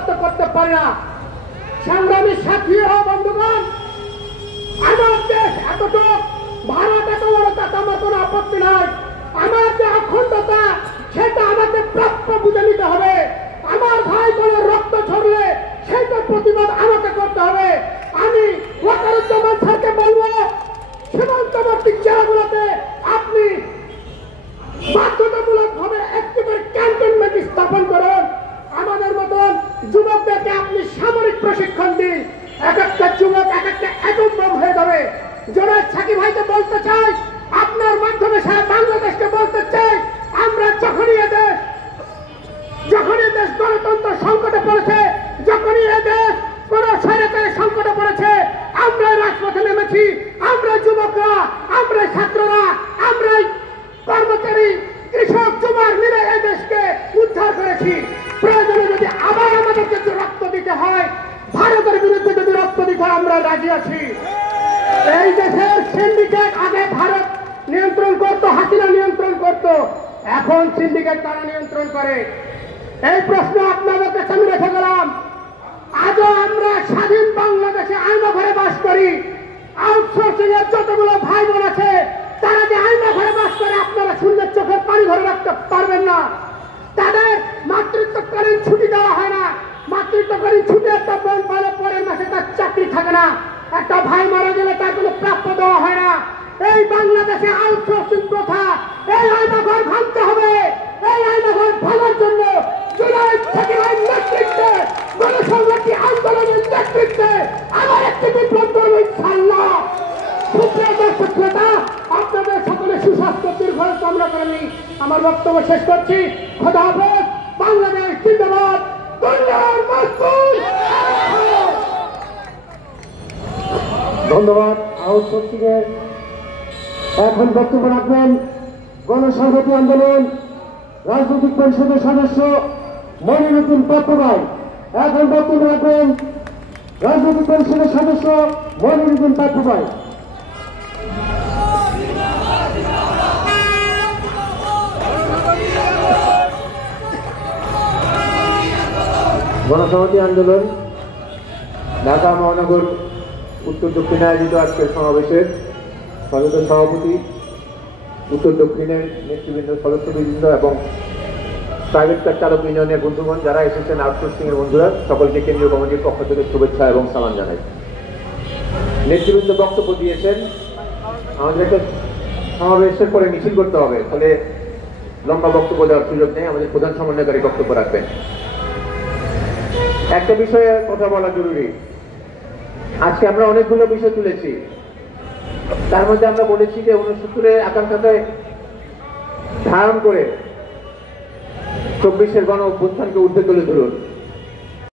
বরদাস্ত করতে পারে না। সংগ্রামী সাথী ও বন্ধুগণ, আমার দেশ এতটুকু, ভারত এত বড়, তাতে আমার কোনো আপত্তি নাই। আমার যে অখণ্ডতা সেটা আমাকে প্রাপ্য বুঝে নিতে হবে। আমার ভাই বোনের রক্ত ঝরলে সেটার প্রতিবাদ আমাকে করতে হবে। আমি ওয়াকারুজ্জামান স্যারকে বলবো, সীমান্তবর্তী জেলাগুলোতে আপনি বাধ্যতামূলক ভাবে একেবারে ক্যান্টনমেন্ট স্থাপন করুন। আমাদের মতন যুবকদেরকে আপনি সামরিক প্রশিক্ষণ দিন। এক একটা যুবক এক একটা অ্যাটম বম হয়ে যাবে। জনাব সাকিব ভাইকে বলতে চাই, আপনার মাধ্যমে সারা বাংলাদেশকে বলতে চাই, আমরা যখনই এদেশ গণতন্ত্র সংকটে পড়েছে, যখনই এদেশ কোন স্বৈরাচারের সংকটে পড়েছে, আমরা রাজপথে নেমেছি। আমরা যুবকরা, আমরা ছাত্ররা, আমরা কর্মচারী, কৃষক, যুবক মিলে এই দেশকে উদ্ধার করেছি। প্রয়োজনে যদি আবার আমাদেরকে রক্ত দিতে হয়, ভারতের বিরুদ্ধে যদি রক্ত দিতে হয়, আমরা রাজি আছি। এই দেশের সিন্ডিকেট আগে ভারত নিয়ন্ত্রণ করত, হাসিনা নিয়ন্ত্রণ করত, এখন সিন্ডিকেট তারা নিয়ন্ত্রণ করে। এই প্রশ্ন আপনাদের কাছে আমি রেখে গেলাম। আজও আমরা স্বাধীন বাংলাদেশে আইনা ঘরে বাস করি। আউটসোর্সিং এর যতগুলো ভাই বোন আছে, তারা যে আইনা ঘরে বাস করে, আপনারা সুন্দর চোখের পানি ধরে রাখতে পারবেন না। তাদের মাতৃত্বকালীন ছুটি দেওয়া হয় না। মাতৃত্বকালীন ছুটি একটা বোন পালে পরের মাসে তার চাকরি থাকে না। একটা ভাই মারা গেলে তার কোনো প্রাপ্য দেওয়া হয় না। এই বাংলাদেশে আউটসোর্সিং প্রথা, এই আইনাঘর ভাঙতে হবে। এই আইনাঘর ভাঙার জন্য জুলাই থেকে নেতৃত্বে, গণসংহতি আন্দোলনের নেতৃত্বে আমার একটি বিপ্লব করবো ইনশাআল্লাহ। সুপ্রিয় দর্শক শ্রোতা, আপনাদের সকলে সুস্বাস্থ্য দীর্ঘায়ু কামনা করে নিই আমার বক্তব্য শেষ করছি। খোদা হাফেজ। বাংলাদেশ জিন্দাবাদ। ধন্যবাদ। আউটসোর্সিং এর এখন বক্তব্য রাখবেন গণসংহতি আন্দোলন রাজনৈতিক পরিষদের সদস্য মনিরুদ্দিন পাপ্পু ভাই। এখন বক্তব্য রাখবেন রাজনৈতিক পরিষদের সদস্য মনিরুদ্দিন পাপ্পু ভাই। গণসংহতি আন্দোলন ঢাকা মহানগর উত্তর দক্ষিণে আয়োজিত আজকের সমাবেশের সদস্য সভাপতি, উত্তর দক্ষিণের নেতৃবৃন্দ, সদস্যবৃন্দ এবং প্রাইভেট কার চালক ইউনিয়নের বন্ধুগণ যারা এসেছেন, আউটসোর্সিং এর বন্ধুরা, সকলকে কেন্দ্রীয় কমিটির পক্ষ থেকে শুভেচ্ছা এবং সালাম জানাই। নেতৃবৃন্দ বক্তব্য দিয়েছেন। আমাদেরকে সমাবেশের পরে মিছিল করতে হবে, ফলে লম্বা বক্তব্য দেওয়ার সুযোগ নেই। আমাদের প্রধান সমন্বয়কারী বক্তব্য রাখবেন। একটা বিষয়ে কথা বলা জরুরি। আজকে আমরা অনেকগুলো বিষয় তুলেছি। তার মধ্যে আমরা বলেছি যে 69-এর আকাঙ্ক্ষাকে ধারণ করে 24-এর গণ অভ্যুত্থানকে ঊর্ধ্বে তুলে ধরুন।